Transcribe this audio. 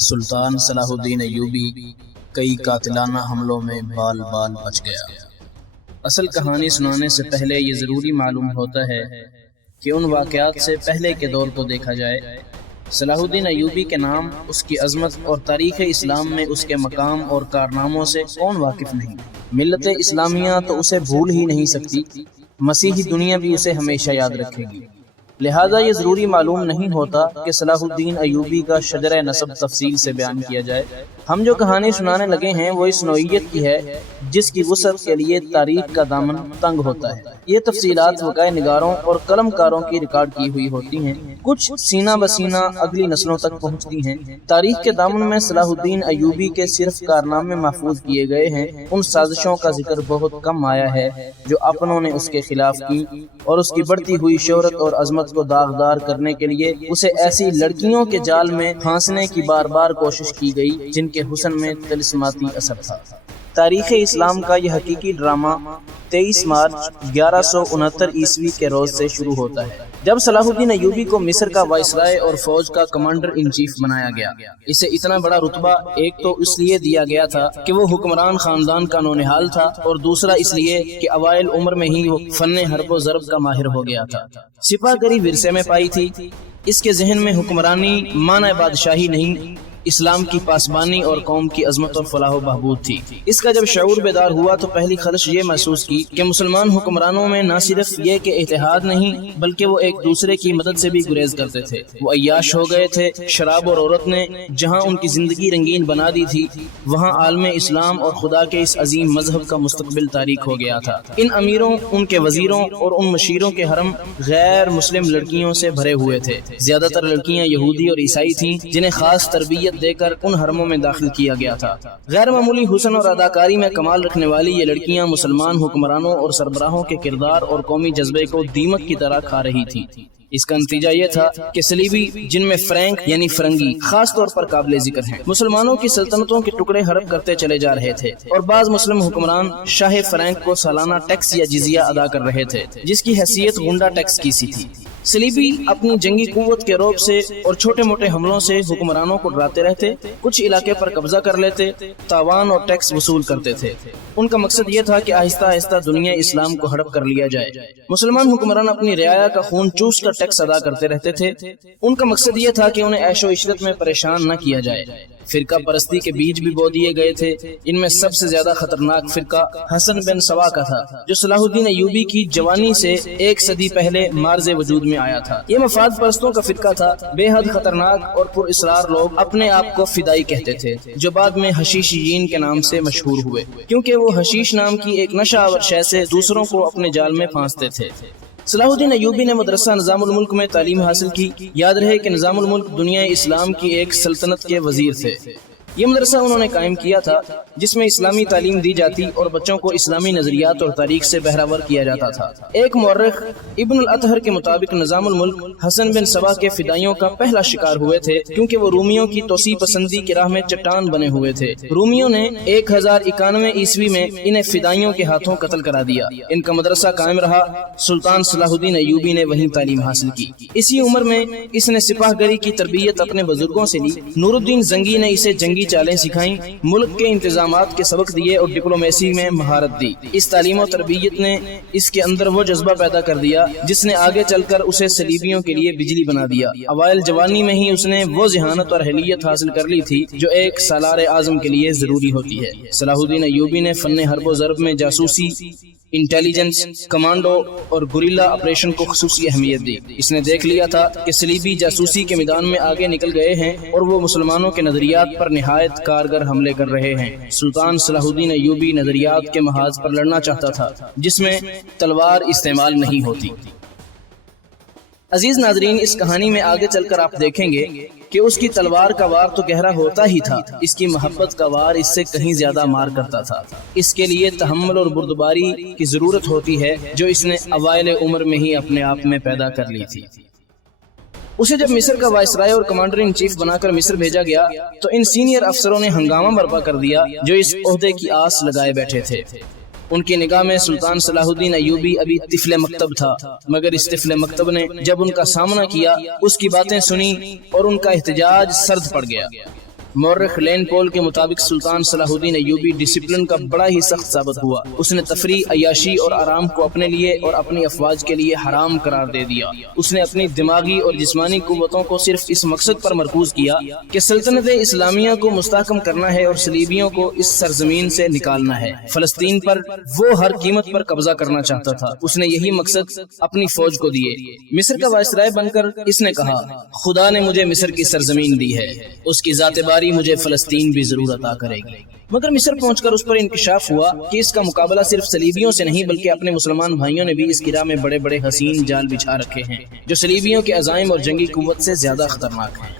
سلطان صلاح الدین ایوبی کئی قاتلانہ حملوں میں بال بال بچ گیا۔ اصل کہانی سنانے سے پہلے یہ ضروری معلوم ہوتا ہے کہ ان واقعات سے پہلے کے دور کو دیکھا جائے۔ صلاح الدین ایوبی کے نام، اس کی عظمت اور تاریخ اسلام میں اس کے مقام اور کارناموں سے کون واقف نہیں؟ ملت اسلامیہ تو اسے بھول ہی نہیں سکتی، مسیحی دنیا بھی اسے ہمیشہ یاد رکھے گی۔ لہذا یہ ضروری معلوم نہیں ہوتا کہ صلاح الدین ایوبی کا شجرہ نسب تفصیل سے بیان کیا جائے۔ ہم جو کہانی سنانے لگے ہیں وہ اس نوعیت کی ہے جس کی وسعت کے لیے تاریخ کا دامن تنگ ہوتا ہے۔ یہ تفصیلات وقائع نگاروں اور قلم کاروں کی ریکارڈ کی ہوئی ہوتی ہیں، کچھ سینہ بسینہ اگلی نسلوں تک پہنچتی ہیں۔ تاریخ کے دامن میں صلاح الدین ایوبی کے صرف کارنامے محفوظ کیے گئے ہیں، ان سازشوں کا ذکر بہت کم آیا ہے جو اپنوں نے اس کے خلاف کی، اور اس کی بڑھتی ہوئی شہرت اور عظمت کو داغدار کرنے کے لیے اسے ایسی لڑکیوں کے جال میں پھانسنے کی بار بار کوشش کی گئی جن کے حسن میں طلسماتی اثر تھا۔ تاریخ اسلام کا یہ حقیقی ڈرامہ 23 مارچ 1169 عیسوی کے روز سے شروع ہوتا ہے، جب صلاح الدین ایوبی کو مصر کا وائسرائے اور فوج کا کمانڈر ان چیف بنایا گیا۔ اسے اتنا بڑا رتبہ ایک تو اس لیے دیا گیا تھا کہ وہ حکمران خاندان کا نونہال تھا، اور دوسرا اس لیے کہ اوائل عمر میں ہی وہ فن حرب و ضرب کا ماہر ہو گیا تھا۔ سپاہ گری ورثے میں پائی تھی، اس کے ذہن میں حکمرانی معنی بادشاہی نہیں، اسلام کی پاسبانی اور قوم کی عظمت اور فلاح و بہبود تھی۔ اس کا جب شعور بیدار ہوا تو پہلی خدش یہ محسوس کی کہ مسلمان حکمرانوں میں نہ صرف یہ کہ اتحاد نہیں بلکہ وہ ایک دوسرے کی مدد سے بھی گریز کرتے تھے۔ وہ عیاش ہو گئے تھے۔ شراب اور عورت نے جہاں ان کی زندگی رنگین بنا دی تھی، وہاں عالم اسلام اور خدا کے اس عظیم مذہب کا مستقبل تاریک ہو گیا تھا۔ ان امیروں، ان کے وزیروں اور ان مشیروں کے حرم غیر مسلم لڑکیوں سے بھرے ہوئے تھے۔ زیادہ تر لڑکیاں یہودی اور عیسائی تھیں جنہیں خاص تربیت دے کر ان حرموں میں داخل کیا گیا تھا۔ غیر معمولی حسن اور اداکاری میں کمال رکھنے والی یہ لڑکیاں مسلمان حکمرانوں اور سربراہوں کے کردار اور قومی جذبے کو دیمک کی طرح کھا رہی تھی۔ اس کا نتیجہ یہ تھا کہ صلیبی، جن میں فرینک یعنی فرنگی خاص طور پر قابل ذکر ہیں، مسلمانوں کی سلطنتوں کے ٹکڑے ہڑپ کرتے چلے جا رہے تھے، اور بعض مسلم حکمران شاہ فرینک کو سالانہ ٹیکس یا جزیہ ادا کر رہے تھے جس کی حیثیت غنڈہ ٹیکس کی سی تھی۔ صلیبی اپنی جنگی قوت کے رعب سے اور چھوٹے موٹے حملوں سے حکمرانوں کو ڈراتے رہتے، کچھ علاقے پر قبضہ کر لیتے، تاوان اور ٹیکس وصول کرتے تھے۔ ان کا مقصد یہ تھا کہ آہستہ آہستہ دنیا اسلام کو ہڑپ کر لیا جائے۔ مسلمان حکمران اپنی رعایا کا خون چوس کر ٹیکس ادا کرتے رہتے تھے۔ ان کا مقصد یہ تھا کہ انہیں عیش و عشرت میں پریشان نہ کیا جائے۔ فرقہ پرستی کے بیج بھی بو دیے گئے تھے۔ ان میں سب سے زیادہ خطرناک فرقہ حسن بن سوا کا تھا، جو صلاح الدین ایوبی کی جوانی سے 1 صدی پہلے مارز وجود میں آیا تھا۔ یہ مفاد پرستوں کا فرقہ تھا، بے حد خطرناک اور پر اسرار لوگ اپنے آپ کو فدائی کہتے تھے، جو بعد میں حشیشیین کے نام سے مشہور ہوئے، کیونکہ وہ حشیش نام کی ایک نشہ آور شے سے دوسروں کو اپنے جال میں پھانستے تھے۔ صلاح الدین ایوبی نے مدرسہ نظام الملک میں تعلیم حاصل کی۔ یاد رہے کہ نظام الملک دنیا اسلام کی ایک سلطنت کے وزیر تھے۔ یہ مدرسہ انہوں نے قائم کیا تھا جس میں اسلامی تعلیم دی جاتی اور بچوں کو اسلامی نظریات اور تاریخ سے بہرہور کیا جاتا تھا۔ ایک مورخ ابن الاطہر کے مطابق نظام الملک حسن بن سوا کے فدائیوں کا پہلا شکار ہوئے تھے، کیونکہ وہ رومیوں کی توسیع پسندی کی راہ میں چٹان بنے ہوئے تھے۔ رومیوں نے 1091 عیسوی میں انہیں فدائیوں کے ہاتھوں قتل کرا دیا۔ ان کا مدرسہ قائم رہا۔ سلطان صلاح الدین ایوبی نے وہیں تعلیم حاصل کی۔ اسی عمر میں اس نے سپاہ گری کی تربیت اپنے بزرگوں سے لی۔ نور الدین زنگی نے اسے جنگی چالیں سکھائیں، ملک کے انتظامات کے سبق دیے اور ڈپلومیسی میں مہارت دی۔ اس تعلیم و تربیت نے اس کے اندر وہ جذبہ پیدا کر دیا جس نے آگے چل کر اسے صلیبیوں کے لیے بجلی بنا دیا۔ اوائل جوانی میں ہی اس نے وہ ذہانت اور اہلیت حاصل کر لی تھی جو ایک سالار اعظم کے لیے ضروری ہوتی ہے۔ صلاح الدین ایوبی نے فن حرب و ضرب میں جاسوسی، انٹیلیجنس، کمانڈو اور گوریلا آپریشن کو خصوصی اہمیت دی۔ اس نے دیکھ لیا تھا کہ صلیبی جاسوسی کے میدان میں آگے نکل گئے ہیں اور وہ مسلمانوں کے نظریات پر نہایت کارگر حملے کر رہے ہیں۔ سلطان صلاح الدین ایوبی نظریات کے محاذ پر لڑنا چاہتا تھا جس میں تلوار استعمال نہیں ہوتی۔ عزیز ناظرین، اس کہانی میں آگے چل کر آپ دیکھیں گے کہ اس کی تلوار کا وار تو گہرا ہوتا ہی تھا، اس کی محبت کا وار اس سے کہیں زیادہ مار کرتا تھا۔ اس کے لیے تحمل اور بردباری کی ضرورت ہوتی ہے جو اس نے اوائل عمر میں ہی اپنے آپ میں پیدا کر لی تھی۔ اسے جب مصر کا وائسرائے اور کمانڈر ان چیف بنا کر مصر بھیجا گیا تو ان سینئر افسروں نے ہنگامہ برپا کر دیا جو اس عہدے کی آس لگائے بیٹھے تھے۔ ان کی نگاہ میں سلطان صلاح الدین ایوبی ابھی طفل مکتب تھا، مگر اس طفل مکتب نے جب ان کا سامنا کیا، اس کی باتیں سنی اور ان کا احتجاج سرد پڑ گیا۔ مورخ لین پول کے مطابق سلطان صلاح الدین ایوبی ڈسپلن کا بڑا ہی سخت ثابت ہوا. اس نے تفریح، عیاشی اور آرام کو اپنے لیے اور اپنی افواج کے لیے حرام قرار دے دیا. اس نے اپنی دماغی اور جسمانی قوتوں کو صرف اس مقصد پر مرکوز کیا کہ سلطنت اسلامیہ کو مستحکم کرنا ہے اور صلیبیوں کو اس سرزمین سے نکالنا ہے. فلسطین پر وہ ہر قیمت پر قبضہ کرنا چاہتا تھا. اس نے یہی مقصد اپنی فوج کو دیے. مصر کا وائسرائے بن کر اس نے کہا، خدا نے مجھے مصر کی سرزمین دی ہے، اس کی ذات باری مجھے فلسطین بھی ضرور عطا کرے گی. مگر مصر پہنچ کر اس پر انکشاف ہوا کہ اس کا مقابلہ صرف صلیبیوں سے نہیں بلکہ اپنے مسلمان بھائیوں نے بھی اس کی راہ میں بڑے بڑے حسین جال بچھا رکھے ہیں جو صلیبیوں کے عزائم اور جنگی قوت سے زیادہ خطرناک ہیں.